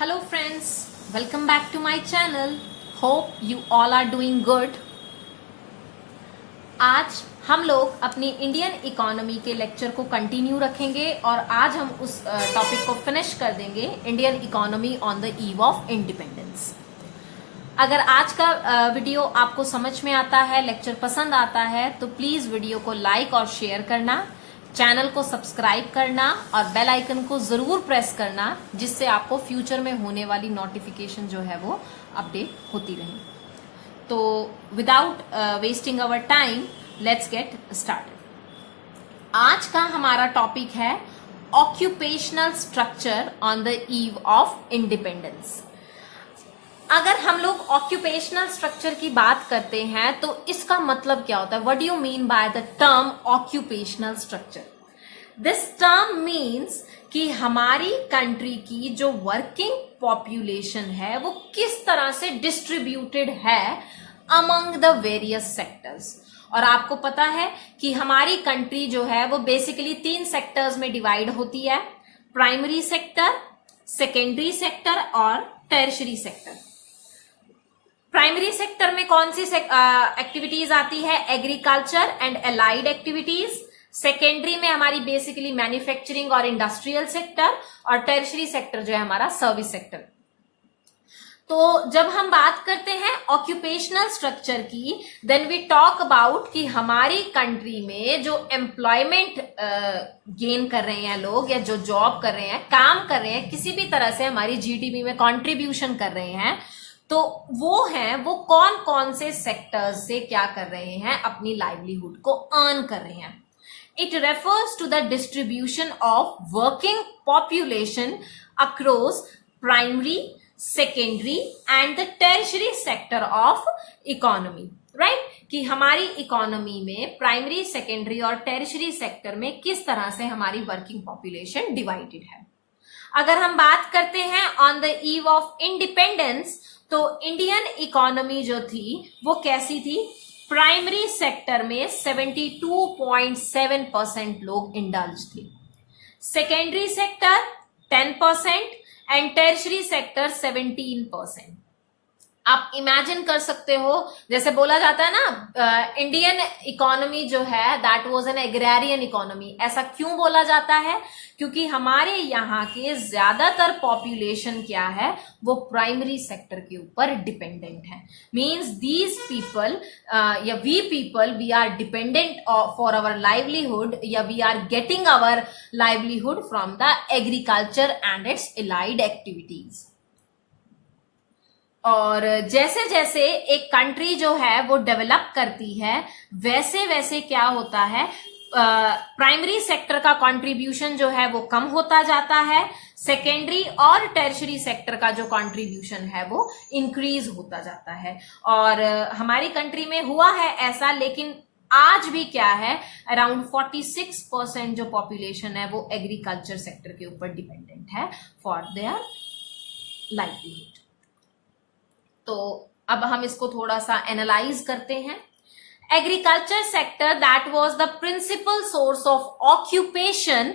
Hello friends, welcome back to my channel. Hope you all are doing good. आज हम लोग अपनी Indian economy के लेक्चर को कंटिन्यू रखेंगे और आज हम उस टॉपिक को फिनिश कर देंगे, Indian economy on the eve of independence. अगर आज का वीडियो आपको समझ में आता है, लेक्चर पसंद आता है, तो प्लीज वीडियो को लाइक और शेयर करना, चैनल को सब्सक्राइब करना और बेल आइकन को जरूर प्रेस करना, जिससे आपको फ्यूचर में होने वाली नोटिफिकेशन जो है वो अपडेट होती रहे। तो without wasting our time let's get started. आज का हमारा टॉपिक है occupational structure on the eve of independence. अगर हम लोग ऑक्यूपेशनल स्ट्रक्चर की बात करते हैं तो इसका मतलब क्या होता है? What do you mean by the term occupational structure? This term means कि हमारी कंट्री की जो वर्किंग पॉपुलेशन है वो किस तरह से डिस्ट्रीब्यूटेड है अमंग द वेरियस सेक्टर्स। और आपको पता है कि हमारी कंट्री जो है वो बेसिकली 3 सेक्टर्स में डिवाइड होती है, प्राइमरी सेक्टर, सेकेंडरी सेक्टर और टर्शियरी सेक्टर। प्राइमरी सेक्टर में कौन सी एक्टिविटीज आती है? Agriculture and allied activities. Secondary में हमारी बेसिकली मैन्युफैक्चरिंग और इंडस्ट्रियल सेक्टर, और टर्शियरी सेक्टर जो है हमारा सर्विस सेक्टर। तो जब हम बात करते हैं ऑक्यूपेशनल स्ट्रक्चर की, देन वी टॉक अबाउट कि हमारी कंट्री में जो एम्प्लॉयमेंट गेन कर रहे हैं लोग, या जो जॉब कर रहे हैं, काम कर रहे हैं, किसी भी तरह से हमारी जीडीपी में कंट्रीब्यूशन कर रहे हैं, तो वो कौन कौन से सेक्टर्स से क्या कर रहे हैं, अपनी लाइवलीहुड को अर्न कर रहे हैं। It refers to the distribution of working population across primary, secondary and the tertiary sector of economy, right? कि हमारी इकोनॉमी में प्राइमरी, सेकेंडरी और टर्शियरी सेक्टर में किस तरह से हमारी वर्किंग पॉपुलेशन डिवाइडेड है। अगर हम बात करते हैं on the eve of independence, तो इंडियन इकोनॉमी जो थी वो कैसी थी? प्राइमरी सेक्टर में 72.7% लोग इंडल्ज थे, secondary sector 10% and tertiary sector 17%। आप इमेजिन कर सकते हो, जैसे बोला जाता है ना, इंडियन इकोनॉमी जो है that was an agrarian economy. ऐसा क्यों बोला जाता है? क्योंकि हमारे यहाँ के ज्यादातर पॉपुलेशन क्या है, वो प्राइमरी सेक्टर के ऊपर डिपेंडेंट है। मींस दीज पीपल या we people, we are dependent for our livelihood, या we are getting our livelihood from the agriculture and its allied activities. और जैसे जैसे एक कंट्री जो है वो डेवलप करती है, वैसे वैसे क्या होता है, प्राइमरी सेक्टर का कंट्रीब्यूशन जो है वो कम होता जाता है, सेकेंडरी और टर्शियरी सेक्टर का जो कंट्रीब्यूशन है वो इंक्रीज होता जाता है। और हमारी कंट्री में हुआ है ऐसा, लेकिन आज भी क्या है, अराउंड 46% जो पॉपुलेशन है वो एग्रीकल्चर सेक्टर के ऊपर डिपेंडेंट है फॉर देयर लाइवलीहुड। तो अब हम इसको थोड़ा सा एनालाइज करते हैं। Agriculture sector that was the principal source of occupation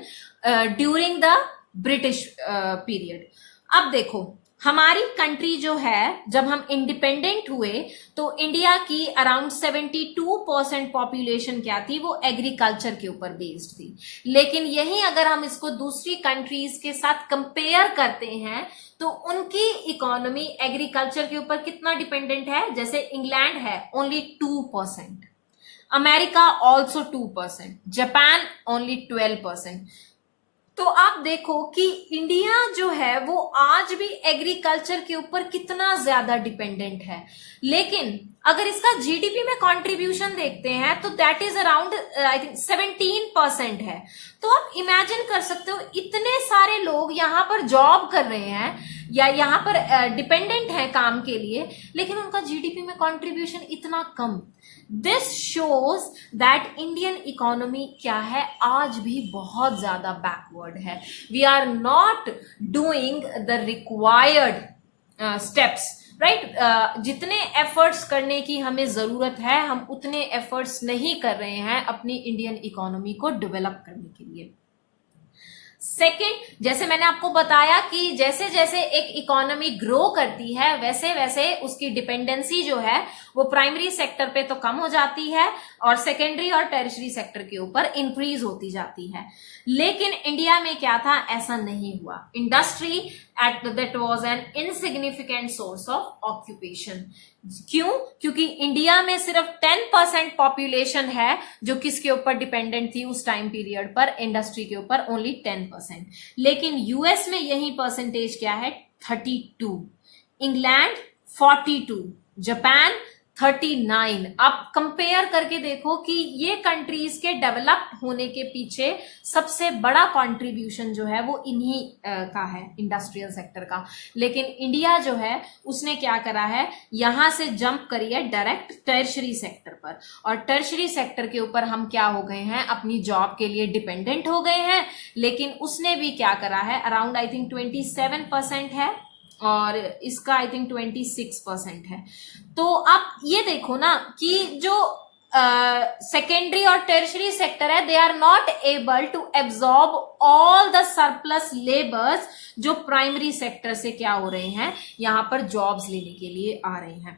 during the British period. अब देखो, हमारी कंट्री जो है, जब हम इंडिपेंडेंट हुए तो इंडिया की अराउंड 72% पॉपुलेशन क्या थी, वो एग्रीकल्चर के ऊपर बेस्ड थी। लेकिन यही अगर हम इसको दूसरी कंट्रीज के साथ कंपेयर करते हैं तो उनकी इकोनॉमी एग्रीकल्चर के ऊपर कितना डिपेंडेंट है? जैसे इंग्लैंड है only 2%, America also 2%, Japan only 12%। तो आप देखो कि इंडिया जो है वो आज भी एग्रीकल्चर के ऊपर कितना ज्यादा डिपेंडेंट है। लेकिन अगर इसका जीडीपी में कंट्रीब्यूशन देखते हैं तो that is around I think 17% है। तो आप इमेजिन कर सकते हो, इतने सारे लोग यहाँ पर जॉब कर रहे हैं या यहाँ पर डिपेंडेंट हैं काम के लिए, लेकिन उनका जीडीपी में कंट्रीब्यूशन इतना कम। This shows that Indian economy क्या है, आज भी बहुत ज्यादा बैकवर्ड है। We are not doing the required steps, right? जितने एफर्ट्स करने की हमें जरूरत है, हम उतने एफर्ट्स नहीं कर रहे हैं अपनी इंडियन इकोनॉमी को डेवलप करने के लिए। सेकंड, जैसे मैंने आपको बताया कि जैसे जैसे एक इकोनॉमी ग्रो करती है वैसे वैसे उसकी डिपेंडेंसी जो है वो प्राइमरी सेक्टर पे तो कम हो जाती है और सेकेंडरी और टेरिशरी सेक्टर के ऊपर इंक्रीज होती जाती है। लेकिन इंडिया में क्या था, ऐसा नहीं हुआ। Industry at that was an insignificant source of occupation. क्यों? क्योंकि इंडिया में सिर्फ 10% पॉपुलेशन है जो किसके ऊपर डिपेंडेंट थी उस टाइम पीरियड पर, इंडस्ट्री के ऊपर, ओनली 10%। लेकिन यूएस में यही परसेंटेज क्या है, 32, इंग्लैंड 42, जापान 39। अब कंपेयर करके देखो कि ये कंट्रीज के डेवलप्ड होने के पीछे सबसे बड़ा कंट्रीब्यूशन जो है वो इन्हीं का है, इंडस्ट्रियल सेक्टर का। लेकिन इंडिया जो है उसने क्या करा है, यहां से जंप करी है डायरेक्ट टर्शरी सेक्टर पर, और टर्शरी सेक्टर के ऊपर हम क्या हो गए हैं, अपनी जॉब के लिए डिपेंडेंट हो गए हैं। लेकिन उसने भी क्या करा है, अराउंड आई थिंक 27% है और इसका आई थिंक 26% है। तो आप ये देखो ना कि जो सेकेंडरी और टेरिशरी सेक्टर है, they are not able to absorb all the surplus labours जो प्राइमरी सेक्टर से क्या हो रहे हैं, यहां पर जॉब्स लेने के लिए आ रहे हैं।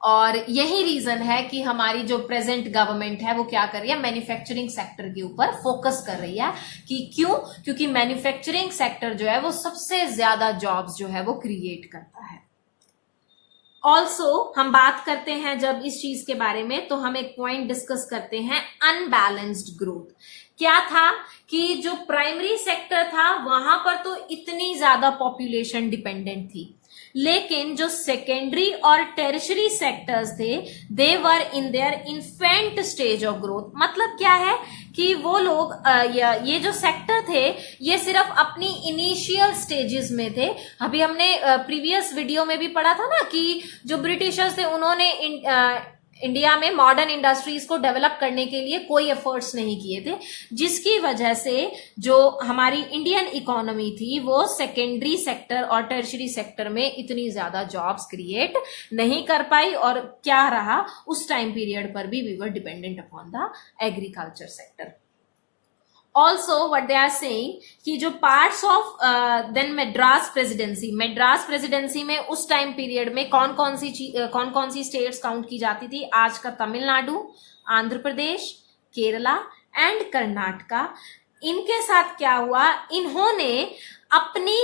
और यही रीजन है कि हमारी जो प्रेजेंट गवर्नमेंट है वो क्या कर रही है, मैन्युफैक्चरिंग सेक्टर के ऊपर फोकस कर रही है। कि क्यों? क्योंकि मैन्युफैक्चरिंग सेक्टर जो है वो सबसे ज्यादा जॉब्स जो है वो क्रिएट करता है। ऑल्सो हम बात करते हैं जब इस चीज के बारे में, तो हम एक पॉइंट डिस्कस करते हैं, अनबैलेंस्ड ग्रोथ। क्या था कि जो प्राइमरी सेक्टर था वहां पर तो इतनी ज्यादा पॉपुलेशन डिपेंडेंट थी, लेकिन जो सेकेंडरी और टेरिशरी सेक्टर्स थे, they were in their infant stage of growth. मतलब क्या है कि वो लोग ये जो सेक्टर थे ये सिर्फ अपनी इनिशियल स्टेजेस में थे। अभी हमने प्रीवियस वीडियो में भी पढ़ा था ना कि जो ब्रिटिशर्स थे उन्होंने इंडिया में मॉडर्न इंडस्ट्रीज को डेवलप करने के लिए कोई एफर्ट्स नहीं किए थे, जिसकी वजह से जो हमारी इंडियन इकोनॉमी थी वो सेकेंडरी सेक्टर और टर्शरी सेक्टर में इतनी ज्यादा जॉब्स क्रिएट नहीं कर पाई। और क्या रहा, उस टाइम पीरियड पर भी we were dependent upon the agriculture sector. Also what they are saying कि जो parts of then Madras presidency में उस टाइम पीरियड में कौन कौन सी स्टेट्स काउंट की जाती थी, आज का तमिलनाडु, आंध्र प्रदेश, केरला एंड कर्नाटका। इनके साथ क्या हुआ, इन्होंने अपनी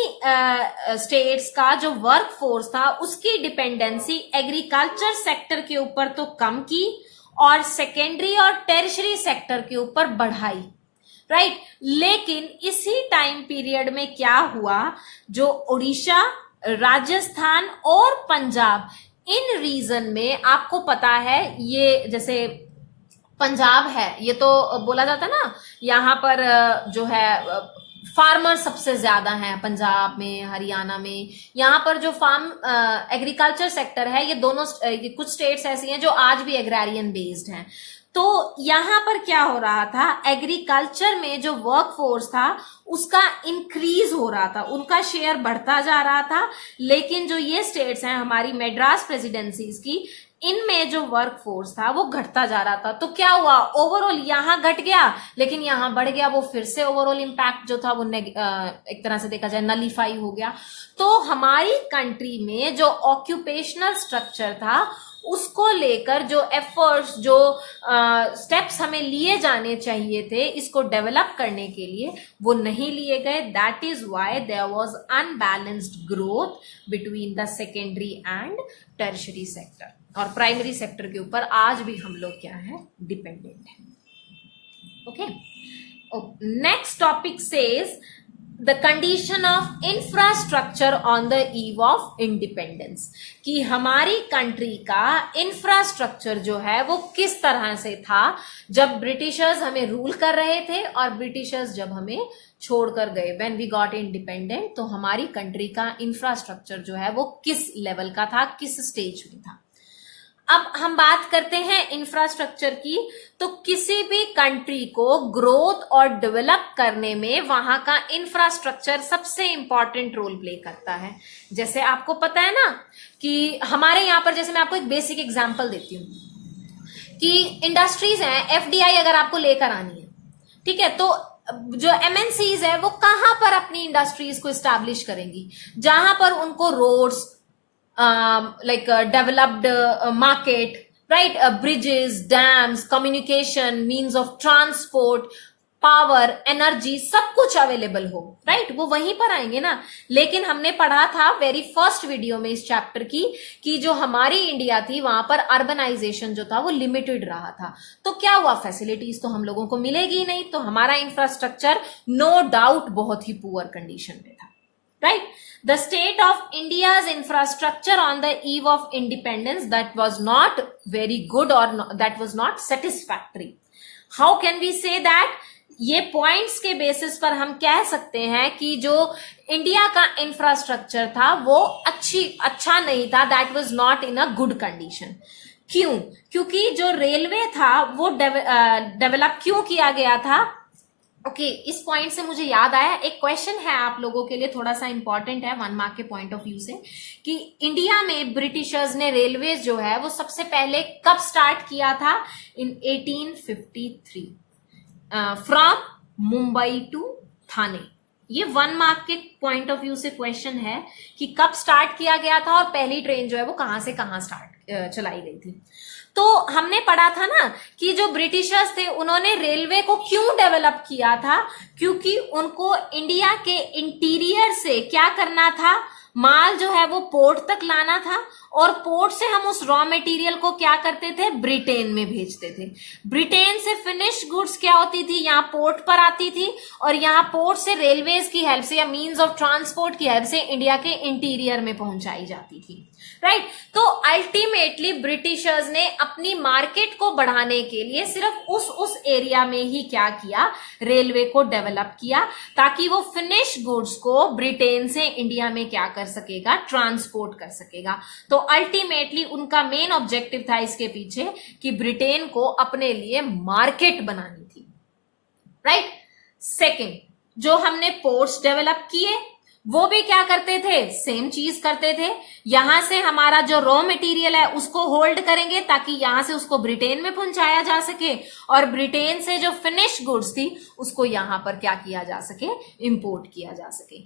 स्टेट्स का जो वर्क फोर्स था उसकी डिपेंडेंसी एग्रीकल्चर सेक्टर के ऊपर तो कम की और सेकेंडरी और टेरिशरी सेक्टर के ऊपर बढ़ाई, राइट। लेकिन इसी टाइम पीरियड में क्या हुआ, जो उड़ीसा, राजस्थान और पंजाब, इन रीजन में आपको पता है, ये जैसे पंजाब है, ये तो बोला जाता है ना, यहाँ पर जो है फार्मर सबसे ज्यादा हैं पंजाब में, हरियाणा में। यहाँ पर जो फार्म एग्रीकल्चर सेक्टर है, ये दोनों कुछ स्टेट्स ऐसी हैं जो आज भी एग्रारियन बेस्ड हैं। तो यहां पर क्या हो रहा था, एग्रीकल्चर में जो वर्क फोर्स था उसका इंक्रीज हो रहा था, उनका शेयर बढ़ता जा रहा था। लेकिन जो ये स्टेट्स हैं हमारी मद्रास प्रेसिडेंसीज की, इनमें जो वर्क फोर्स था वो घटता जा रहा था। तो क्या हुआ, ओवरऑल यहां घट गया लेकिन यहां बढ़ गया, वो फिर से ओवरऑल इंपैक्ट जो था वो एक तरह से देखा जाए नलीफाई हो गया। तो हमारी कंट्री में जो ऑक्यूपेशनल स्ट्रक्चर था उसको लेकर जो एफर्ट्स, जो स्टेप्स हमें लिए जाने चाहिए थे इसको डेवलप करने के लिए, वो नहीं लिए गए। That is why there was unbalanced growth between the secondary and tertiary sector. और प्राइमरी सेक्टर के ऊपर आज भी हम लोग क्या है, डिपेंडेंट है। Okay, next topic says the condition of infrastructure on the eve of independence, कि हमारी कंट्री का इंफ्रास्ट्रक्चर जो है वो किस तरह से था जब ब्रिटिशर्स हमें रूल कर रहे थे और ब्रिटिशर्स जब हमें छोड़कर गए, व्हेन वी गॉट इंडिपेंडेंट। तो हमारी कंट्री का इंफ्रास्ट्रक्चर जो है वो किस लेवल का था, किस स्टेज में था। अब हम बात करते हैं इंफ्रास्ट्रक्चर की। तो किसी भी कंट्री को ग्रोथ और डेवलप करने में वहां का इंफ्रास्ट्रक्चर सबसे इंपॉर्टेंट रोल प्ले करता है। जैसे आपको पता है ना कि हमारे यहां पर, जैसे मैं आपको एक बेसिक एग्जांपल देती हूँ कि इंडस्ट्रीज हैं, एफडीआई अगर आपको लेकर आनी है, ठीक है, तो जो एमएनसीज है वो कहां पर अपनी इंडस्ट्रीज को स्टैब्लिश करेंगी, जहां पर उनको roads, like developed market, right, bridges, dams, communication, means of transport, power, energy, सब कुछ अवेलेबल हो, राइट, वो वहीं पर आएंगे ना। लेकिन हमने पढ़ा था वेरी फर्स्ट वीडियो में इस चैप्टर की कि जो हमारी इंडिया थी वहां पर अर्बनाइजेशन जो था वो लिमिटेड रहा था। तो क्या हुआ, फैसिलिटीज तो हम लोगों को मिलेगी ही नहीं, तो हमारा इंफ्रास्ट्रक्चर नो डाउट बहुत ही पुअर कंडीशन में था, right? The state of India's infrastructure on the eve of independence, that was not very good, or that was not satisfactory. How can we say that? ये points के basis पर हम कह सकते हैं कि जो इंडिया का इंफ्रास्ट्रक्चर था वो अच्छा नहीं था, that was not in a good condition. क्यों? क्योंकि जो रेलवे था वो डेवलप क्यों किया गया था? ओके, इस पॉइंट से मुझे याद आया, एक क्वेश्चन है आप लोगों के लिए, थोड़ा सा इंपॉर्टेंट है 1 मार्क के पॉइंट ऑफ व्यू से, कि इंडिया में ब्रिटिशर्स ने रेलवेज जो है वो सबसे पहले कब स्टार्ट किया था? इन 1853, फ्रॉम मुंबई टू थाने। ये 1 मार्क के पॉइंट ऑफ व्यू से क्वेश्चन है कि कब स्टार्ट किया गया था और पहली ट्रेन जो है वो कहां से कहां चलाई गई थी। तो हमने पढ़ा था ना कि जो ब्रिटिशर्स थे उन्होंने रेलवे को क्यों डेवलप किया था? क्योंकि उनको इंडिया के इंटीरियर से क्या करना था, माल जो है वो पोर्ट तक लाना था, और पोर्ट से हम उस रॉ मटेरियल को क्या करते थे, ब्रिटेन में भेजते थे। ब्रिटेन से फिनिश गुड्स क्या होती थी, यहाँ पोर्ट पर आती थी, और यहाँ पोर्ट से रेलवेज की हेल्प से या मींस ऑफ ट्रांसपोर्ट की हेल्प से इंडिया के इंटीरियर में पहुंचाई जाती थी, राइट। तो अल्टीमेटली ब्रिटिशर्स ने अपनी मार्केट को बढ़ाने के लिए सिर्फ उस एरिया में ही क्या किया, रेलवे को डेवलप किया, ताकि वो फिनिश गुड्स को ब्रिटेन से इंडिया में क्या कर सकेगा, ट्रांसपोर्ट कर सकेगा। तो अल्टीमेटली उनका मेन ऑब्जेक्टिव था इसके पीछे कि ब्रिटेन को अपने लिए मार्केट बनानी थी, राइट। सेकेंड, जो हमने पोर्ट्स डेवलप किए वो भी क्या करते थे, सेम चीज करते थे। यहां से हमारा जो रॉ मटेरियल है उसको होल्ड करेंगे ताकि यहां से उसको ब्रिटेन में पहुंचाया जा सके, और ब्रिटेन से जो फिनिश गुड्स थी उसको यहां पर क्या किया जा सके, इंपोर्ट किया जा सके।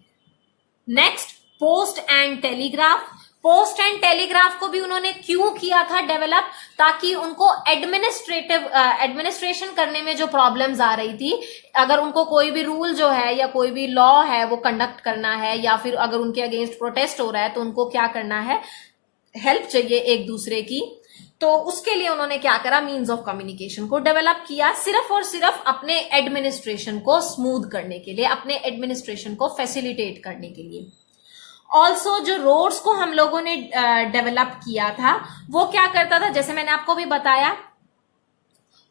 Next, post and telegraph. Post and telegraph को भी उन्होंने क्यों किया था डेवलप, ताकि उनको एडमिनिस्ट्रेशन करने में जो प्रॉब्लम्स आ रही थी, अगर उनको कोई भी रूल जो है या कोई भी लॉ है वो कंडक्ट करना है, या फिर अगर उनके अगेंस्ट प्रोटेस्ट हो रहा है तो उनको क्या करना है, हेल्प चाहिए एक दूसरे की, तो उसके लिए उन्होंने क्या करा, मींस ऑफ कम्युनिकेशन को डेवलप किया, सिर्फ और सिर्फ अपने एडमिनिस्ट्रेशन को स्मूथ करने के लिए, अपने एडमिनिस्ट्रेशन को फैसिलिटेट करने के लिए। ऑल्सो जो रोड्स को हम लोगों ने डेवलप किया था वो क्या करता था, जैसे मैंने आपको भी बताया,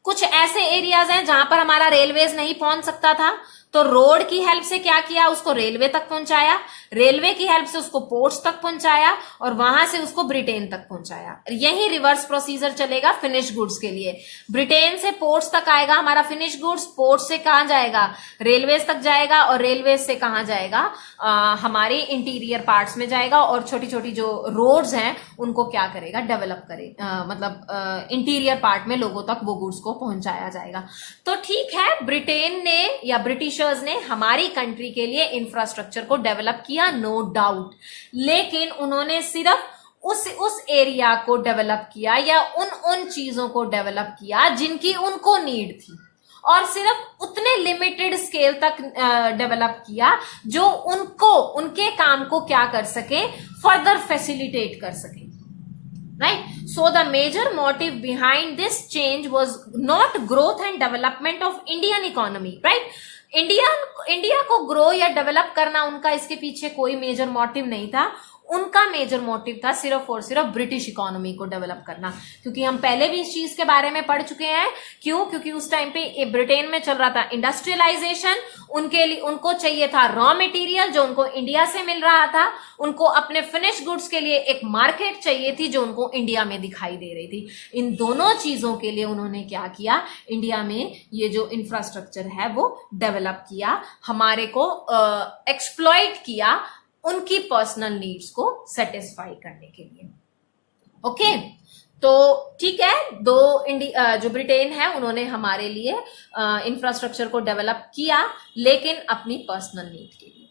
कुछ ऐसे एरियाज हैं जहां पर हमारा रेलवेज नहीं पहुंच सकता था, तो रोड की हेल्प से क्या किया, उसको रेलवे तक पहुंचाया, रेलवे की हेल्प से उसको पोर्ट्स तक पहुंचाया, और वहां से उसको ब्रिटेन तक पहुंचाया। यही रिवर्स प्रोसीजर चलेगा फिनिश गुड्स के लिए। ब्रिटेन से पोर्ट्स तक आएगा हमारा फिनिश गुड्स, पोर्ट से कहां जाएगा, रेलवेज तक जाएगा, और रेलवेज से कहां जाएगा, हमारे इंटीरियर पार्ट्स में जाएगा, और छोटी छोटी जो रोड्स हैं उनको क्या करेगा, डेवलप करे, मतलब इंटीरियर पार्ट में लोगों तक वो गुड्स को पहुंचाया जाएगा। तो ठीक है, ब्रिटेन ने या ब्रिटिशर्स ने हमारी कंट्री के लिए इंफ्रास्ट्रक्चर को डेवलप किया, नो डाउट, लेकिन उन्होंने सिर्फ उस एरिया को डेवलप किया या उन चीजों को डेवलप किया जिनकी उनको नीड थी, और सिर्फ उतने लिमिटेड स्केल तक डेवलप किया जो उनके काम को क्या कर सके, फर्दर फैसिलिटेट कर सके, right? So the major motive behind this change was not growth and development of Indian economy, right? India को ग्रो या डेवलप करना उनका इसके पीछे कोई मेजर मोटिव नहीं था, उनका मेजर मोटिव था सिर्फ और सिर्फ ब्रिटिश इकोनॉमी को डेवलप करना। क्योंकि हम पहले भी इस चीज के बारे में पढ़ चुके हैं, क्यों, क्योंकि उस टाइम पे ब्रिटेन में चल रहा था इंडस्ट्रियलाइजेशन, उनके लिए उनको चाहिए था रॉ मटेरियल जो उनको इंडिया से मिल रहा था, उनको अपने फिनिश गुड्स के लिए एक मार्केट चाहिए थी जो उनको इंडिया में दिखाई दे रही थी। इन दोनों चीजों के लिए उन्होंने क्या किया, इंडिया में ये जो इंफ्रास्ट्रक्चर है वो डेवलप किया, हमारे को एक्सप्लॉइट किया उनकी पर्सनल नीड्स को सेटिस्फाई करने के लिए। ओके, तो ठीक है, जो ब्रिटेन है उन्होंने हमारे लिए इंफ्रास्ट्रक्चर को डेवलप किया, लेकिन अपनी पर्सनल नीड के लिए।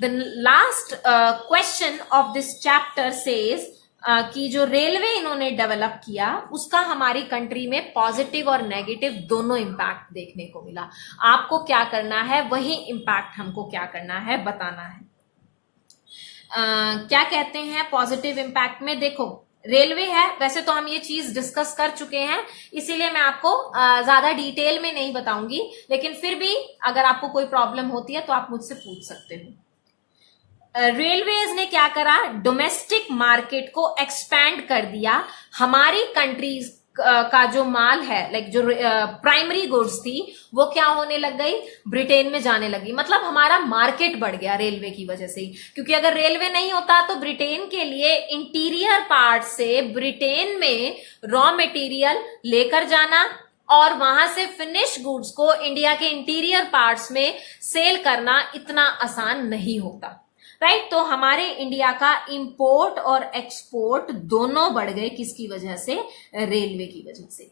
The last question of this chapter says कि जो रेलवे इन्होंने डेवलप किया उसका हमारी कंट्री में पॉजिटिव और नेगेटिव दोनों इंपैक्ट देखने को मिला। आपको क्या करना है, वही इंपैक्ट हमको क्या करना है, बताना है। क्या कहते हैं पॉजिटिव इंपैक्ट में? देखो, रेलवे है, वैसे तो हम ये चीज डिस्कस कर चुके हैं, इसीलिए मैं आपको ज्यादा डिटेल में नहीं बताऊंगी, लेकिन फिर भी अगर आपको कोई प्रॉब्लम होती है तो आप मुझसे पूछ सकते हो। रेलवेज ने क्या करा, डोमेस्टिक मार्केट को एक्सपैंड कर दिया। हमारी कंट्रीज का जो माल है, लाइक जो प्राइमरी गुड्स थी, वो क्या होने लग गई, ब्रिटेन में जाने लगी। मतलब हमारा मार्केट बढ़ गया रेलवे की वजह से ही, क्योंकि अगर रेलवे नहीं होता तो ब्रिटेन के लिए इंटीरियर पार्ट से ब्रिटेन में रॉ मटेरियल लेकर जाना और वहां से फिनिश गुड्स को इंडिया के इंटीरियर पार्ट्स में सेल करना इतना आसान नहीं होता, राइट। तो हमारे इंडिया का इंपोर्ट और एक्सपोर्ट दोनों बढ़ गए, किसकी वजह से, रेलवे की वजह से।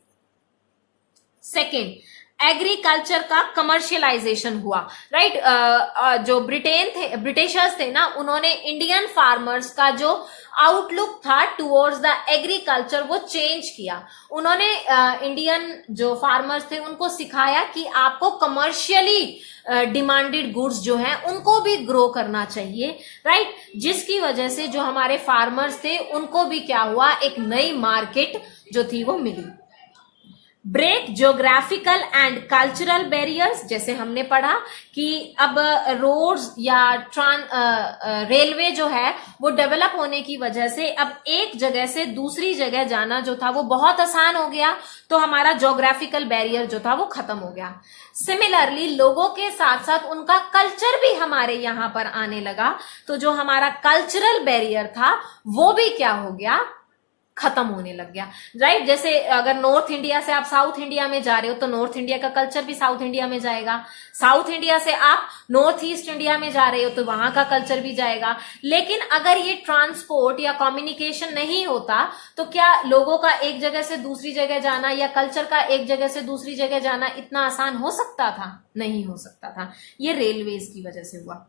सेकेंड, एग्रीकल्चर का कमर्शियलाइजेशन हुआ, राइट। जो ब्रिटिशर्स थे ना, उन्होंने इंडियन फार्मर्स का जो आउटलुक था टुवर्ड्स द एग्रीकल्चर वो चेंज किया। उन्होंने इंडियन जो फार्मर्स थे उनको सिखाया कि आपको कमर्शियली डिमांडेड गुड्स जो हैं उनको भी ग्रो करना चाहिए, राइट। जिसकी वजह से जो हमारे फार्मर्स थे उनको भी क्या हुआ, एक नई मार्केट जो थी वो मिली। Break geographical and cultural barriers, जैसे हमने पढ़ा कि अब रोड्स या रेलवे जो है वो डेवलप होने की वजह से अब एक जगह से दूसरी जगह जाना जो था वो बहुत आसान हो गया, तो हमारा ज्योग्राफिकल बैरियर जो था वो खत्म हो गया। सिमिलरली लोगों के साथ साथ उनका कल्चर भी हमारे यहाँ पर आने लगा, तो जो हमारा कल्चरल बैरियर था वो भी क्या हो गया, खत्म होने लग गया, राइट। जैसे अगर नॉर्थ इंडिया से आप साउथ इंडिया में जा रहे हो तो नॉर्थ इंडिया का कल्चर भी साउथ इंडिया में जाएगा, साउथ इंडिया से आप नॉर्थ ईस्ट इंडिया में जा रहे हो तो वहां का कल्चर भी जाएगा। लेकिन अगर ये ट्रांसपोर्ट या कम्युनिकेशन नहीं होता तो क्या लोगों का एक जगह से दूसरी जगह जाना या कल्चर का एक जगह से दूसरी जगह जाना इतना आसान हो सकता था? नहीं हो सकता था। ये रेलवेज की वजह से हुआ।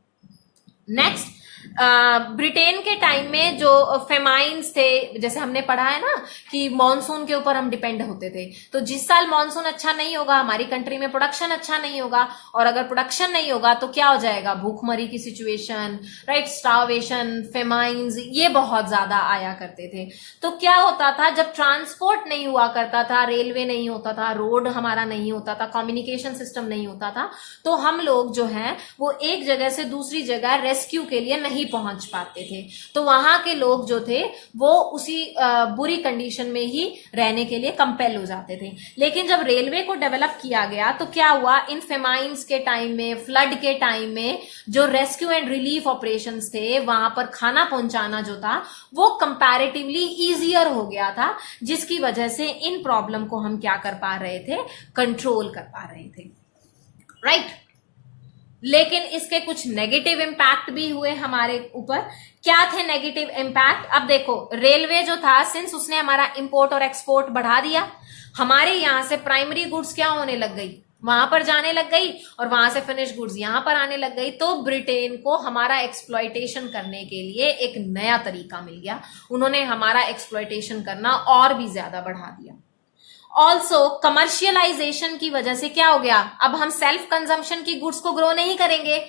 नेक्स्ट, ब्रिटेन के टाइम में जो फेमाइन्स थे, जैसे हमने पढ़ा है ना कि मॉनसून के ऊपर हम डिपेंड होते थे, तो जिस साल मॉनसून अच्छा नहीं होगा हमारी कंट्री में प्रोडक्शन अच्छा नहीं होगा, और अगर प्रोडक्शन नहीं होगा तो क्या हो जाएगा, भूखमरी की सिचुएशन, राइट, स्टार्वेशन, फेमाइन्स, ये बहुत ज्यादा आया करते थे। तो क्या होता था, जब ट्रांसपोर्ट नहीं हुआ करता था, रेलवे नहीं होता था, रोड हमारा नहीं होता था, कम्युनिकेशन सिस्टम नहीं होता था, तो हम लोग जो है वो एक जगह से दूसरी जगह रेस्क्यू के लिए नहीं पहुंच पाते थे। तो वहां के लोग जो थे वो उसी बुरी कंडीशन में ही रहने के लिए कंपेल हो जाते थे। लेकिन जब रेलवे को डेवलप किया गया तो क्या हुआ, इन फेमाइन्स के टाइम में, फ्लड के टाइम में जो रेस्क्यू एंड रिलीफ ऑपरेशंस थे, वहां पर खाना पहुंचाना जो था वो कंपैरेटिवली इजियर हो गया था, जिसकी वजह से इन प्रॉब्लम को हम क्या कर पा रहे थे, कंट्रोल कर पा रहे थे, राइट। लेकिन इसके कुछ नेगेटिव इंपैक्ट भी हुए हमारे ऊपर। क्या थे नेगेटिव इंपैक्ट? अब देखो, रेलवे जो था, सिंस उसने हमारा इंपोर्ट और एक्सपोर्ट बढ़ा दिया, हमारे यहां से प्राइमरी गुड्स क्या होने लग गई, वहां पर जाने लग गई, और वहां से फिनिश गुड्स यहां पर आने लग गई। तो ब्रिटेन को हमारा एक्सप्लॉयटेशन करने के लिए एक नया तरीका मिल गया, उन्होंने हमारा एक्सप्लॉयटेशन करना और भी ज्यादा बढ़ा दिया। ऑल्सो कमर्शियलाइजेशन की वजह से क्या हो गया, अब हम सेल्फ कंजम्पशन की गुड्स को ग्रो नहीं करेंगे,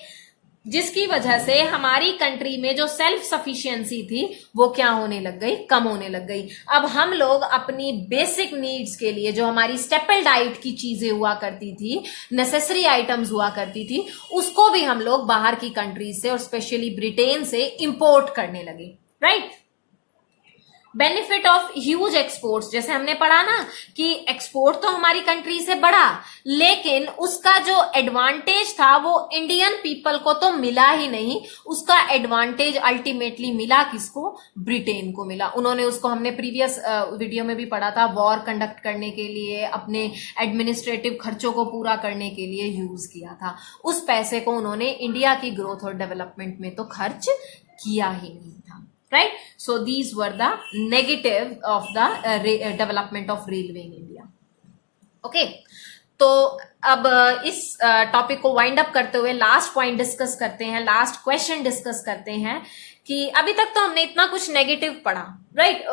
जिसकी वजह से हमारी कंट्री में जो सेल्फ सफिशिएंसी थी वो क्या होने लग गई, कम होने लग गई। अब हम लोग अपनी बेसिक नीड्स के लिए, जो हमारी स्टेपल डाइट की चीजें हुआ करती थी, नेसेसरी आइटम्स हुआ करती थी, उसको भी हम लोग बाहर की कंट्रीज से और स्पेशली ब्रिटेन से इंपोर्ट करने लगे, right. Benefit of huge exports, जैसे हमने पढ़ा ना कि एक्सपोर्ट तो हमारी कंट्री से बढ़ा, लेकिन उसका जो एडवांटेज था वो इंडियन पीपल को तो मिला ही नहीं, उसका एडवांटेज अल्टीमेटली मिला किसको, ब्रिटेन को मिला। उन्होंने उसको, हमने प्रीवियस वीडियो में भी पढ़ा था, वॉर कंडक्ट करने के लिए, अपने एडमिनिस्ट्रेटिव खर्चों को पूरा करने के लिए यूज किया था। उस पैसे को उन्होंने इंडिया की ग्रोथ और डेवलपमेंट में तो खर्च किया ही नहीं था, right? So these were the negative of the development of railway in India. Okay, तो अब इस टॉपिक को वाइंड अप करते हुए लास्ट पॉइंट डिस्कस करते हैं, लास्ट क्वेश्चन डिस्कस करते हैं कि अभी तक तो हमने इतना कुछ नेगेटिव पढ़ा, राइट?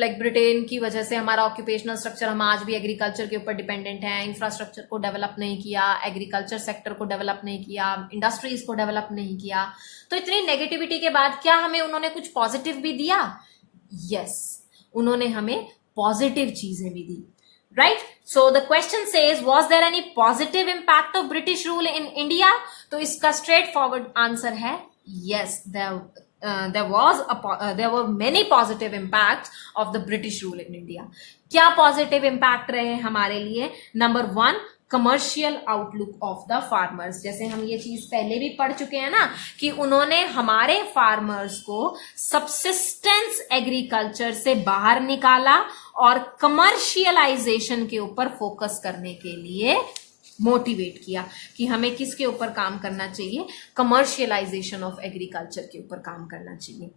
लाइक ब्रिटेन की वजह से हमारा ऑक्यूपेशनल स्ट्रक्चर, हम आज भी एग्रीकल्चर के ऊपर डिपेंडेंट हैं, इंफ्रास्ट्रक्चर को डेवलप नहीं किया, एग्रीकल्चर सेक्टर को डेवलप नहीं किया, इंडस्ट्रीज को डेवलप नहीं किया। तो इतनी नेगेटिविटी के बाद क्या हमें उन्होंने कुछ पॉजिटिव भी दिया? यस, उन्होंने हमें पॉजिटिव चीजें भी दी, right? So the question says, was there any positive impact of British rule in India? तो इसका straight forward answer है yes, there were many positive impacts of the British rule in India. क्या positive impact रहे हमारे लिए? Number 1, commercial outlook of the farmers. जैसे हम ये चीज पहले भी पढ़ चुके हैं ना कि उन्होंने हमारे फार्मर्स को सब्सिस्टेंस एग्रीकल्चर से बाहर निकाला और कमर्शियलाइजेशन के ऊपर फोकस करने के लिए मोटिवेट किया कि हमें किसके ऊपर काम करना चाहिए? कमर्शियलाइजेशन ऑफ एग्रीकल्चर के ऊपर काम करना चाहिए,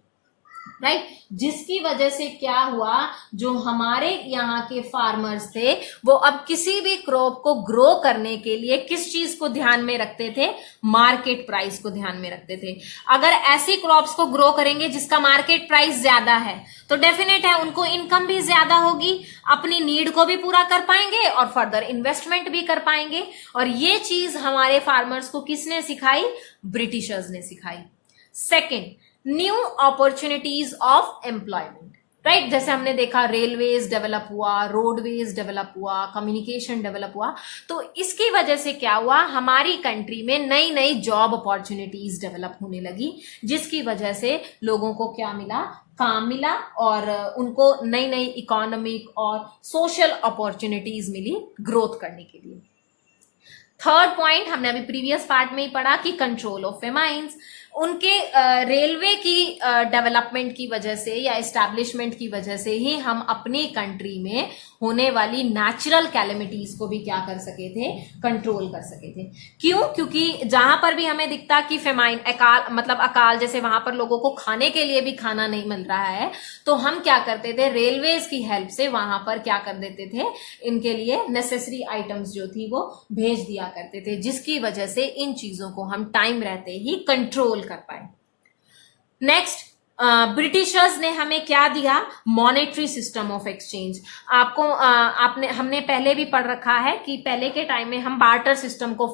राइट? जिसकी वजह से क्या हुआ, जो हमारे यहाँ के फार्मर्स थे वो अब किसी भी क्रॉप को ग्रो करने के लिए किस चीज को ध्यान में रखते थे? मार्केट प्राइस को ध्यान में रखते थे। अगर ऐसी क्रॉप्स को ग्रो करेंगे जिसका मार्केट प्राइस ज्यादा है तो डेफिनेट है उनको इनकम भी ज्यादा होगी, अपनी नीड को भी पूरा कर पाएंगे और फर्दर इन्वेस्टमेंट भी कर पाएंगे। और ये चीज हमारे फार्मर्स को किसने सिखाई? ब्रिटिशर्स ने सिखाई। Second, new opportunities of employment, right? जैसे हमने देखा रेलवेज डेवलप हुआ, रोडवेज डेवलप हुआ, कम्युनिकेशन डेवलप हुआ, तो इसकी वजह से क्या हुआ? हमारी कंट्री में नई नई जॉब अपॉर्चुनिटीज डेवलप होने लगी, जिसकी वजह से लोगों को क्या मिला? काम मिला और उनको नई नई इकोनॉमिक और सोशल अपॉर्चुनिटीज मिली ग्रोथ करने के लिए। थर्ड पॉइंट हमने अभी प्रीवियस पार्ट में ही पढ़ा कि कंट्रोल ऑफ फेमाइंस, उनके रेलवे की डेवलपमेंट की वजह से या एस्टैब्लिशमेंट की वजह से ही हम अपनी कंट्री में होने वाली नेचुरल कैलेमिटीज को भी क्या कर सके थे? कंट्रोल कर सके थे। क्यों? क्योंकि जहां पर भी हमें दिखता कि फेमाइन, अकाल, मतलब अकाल जैसे वहां पर लोगों को खाने के लिए भी खाना नहीं मिल रहा है, तो हम क्या करते थे? रेलवेज की हेल्प से वहां पर क्या कर देते थे? इनके लिए नेसेसरी आइटम्स जो थी वो भेज दिया करते थे, जिसकी वजह से इन चीजों को हम टाइम रहते ही कंट्रोल कर पाए। नेक्स्ट, ब्रिटिशर्स ने हमें क्या दिया? Monetary system of exchange. हमने पहले भी पढ़ रखा है कि पहले के टाइम में हम बार्टर सिस्टम को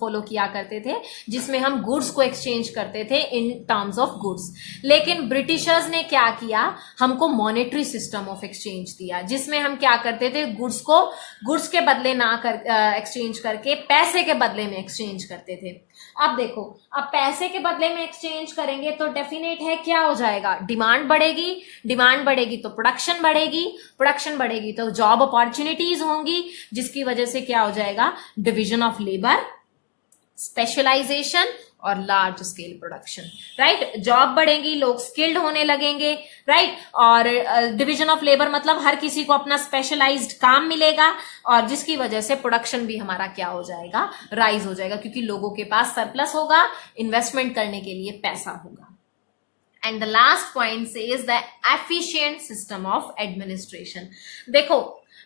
फॉलो किया करते थे, जिसमें हम गुड्स को एक्सचेंज करते थे इन टर्म्स ऑफ गुड्स। लेकिन ब्रिटिशर्स ने क्या किया? हमको मॉनेटरी सिस्टम ऑफ एक्सचेंज दिया, जिसमें हम क्या करते थे? गुड्स को गुड्स के बदले ना कर एक्सचेंज करके पैसे के बदले में एक्सचेंज करते थे। अब देखो, अब पैसे के बदले में एक्सचेंज करेंगे तो डेफिनेट है क्या हो जाएगा? डिमांड बढ़ेगी, डिमांड बढ़ेगी तो प्रोडक्शन बढ़ेगी, प्रोडक्शन बढ़ेगी तो जॉब अपॉर्चुनिटीज होंगी, जिसकी वजह से क्या हो जाएगा? डिवीजन ऑफ लेबर, स्पेशलाइजेशन और large scale production, right? Job बढ़ेगी, लोग स्किल्ड होने लगेंगे, राइट? और डिवीजन ऑफ लेबर मतलब हर किसी को अपना स्पेशलाइज्ड काम मिलेगा, और जिसकी वजह से प्रोडक्शन भी हमारा क्या हो जाएगा? राइज हो जाएगा, क्योंकि लोगों के पास सरप्लस होगा, इन्वेस्टमेंट करने के लिए पैसा होगा। And the last point says the efficient system of administration. देखो,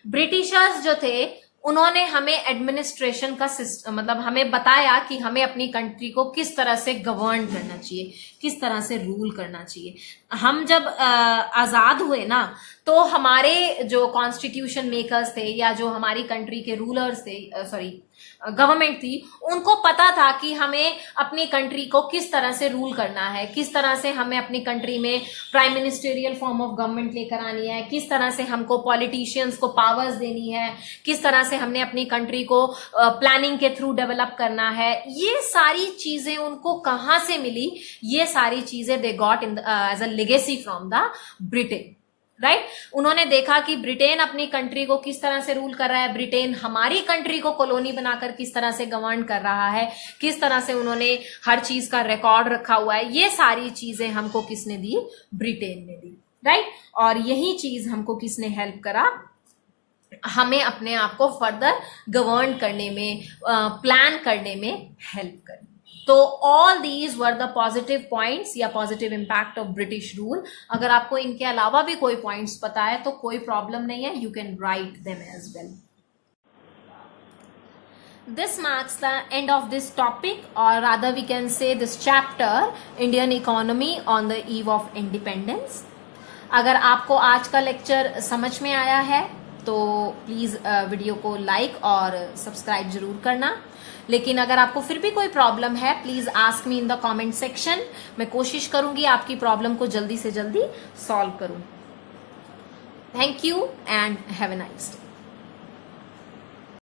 ब्रिटिशर्स जो थे उन्होंने हमें एडमिनिस्ट्रेशन का सिस्टम, मतलब हमें बताया कि हमें अपनी कंट्री को किस तरह से गवर्न करना चाहिए, किस तरह से रूल करना चाहिए। हम जब आजाद हुए ना, तो हमारे जो कॉन्स्टिट्यूशन मेकर्स थे या जो हमारी कंट्री के रूलर्स थे, गवर्नमेंट थी, उनको पता था कि हमें अपनी कंट्री को किस तरह से रूल करना है, किस तरह से हमें अपनी कंट्री में prime ministerial form of government लेकर आनी है, किस तरह से हमको पॉलिटिशियंस को पावर्स देनी है, किस तरह से हमने अपनी कंट्री को प्लानिंग के थ्रू डेवलप करना है। ये सारी चीजें उनको कहाँ से मिली? ये सारी चीजें they got in as a legacy from the Britain, right? उन्होंने देखा कि ब्रिटेन अपनी कंट्री को किस तरह से रूल कर रहा है, ब्रिटेन हमारी कंट्री को कॉलोनी बनाकर किस तरह से गवर्न कर रहा है, किस तरह से उन्होंने हर चीज का रिकॉर्ड रखा हुआ है। ये सारी चीजें हमको किसने दी? ब्रिटेन ने दी, राइट? और यही चीज हमको किसने हेल्प करा? हमें अपने आप को फर्दर गवर्न करने में, प्लान करने में हेल्प करी। तो all these were the positive points या positive impact of British rule. अगर आपको इनके अलावा भी कोई पॉइंट्स पता है तो कोई प्रॉब्लम नहीं है, you can write them as well. This marks the end of this topic, or rather we can say this chapter, Indian economy on the eve of independence. अगर आपको आज का लेक्चर समझ में आया है तो प्लीज वीडियो को लाइक और सब्सक्राइब जरूर करना. लेकिन अगर आपको फिर भी कोई प्रॉब्लम है, please ask me in the comment section. मैं कोशिश करूंगी आपकी प्रॉब्लम को जल्दी से जल्दी सॉल्व करूं. Thank you and have a nice day.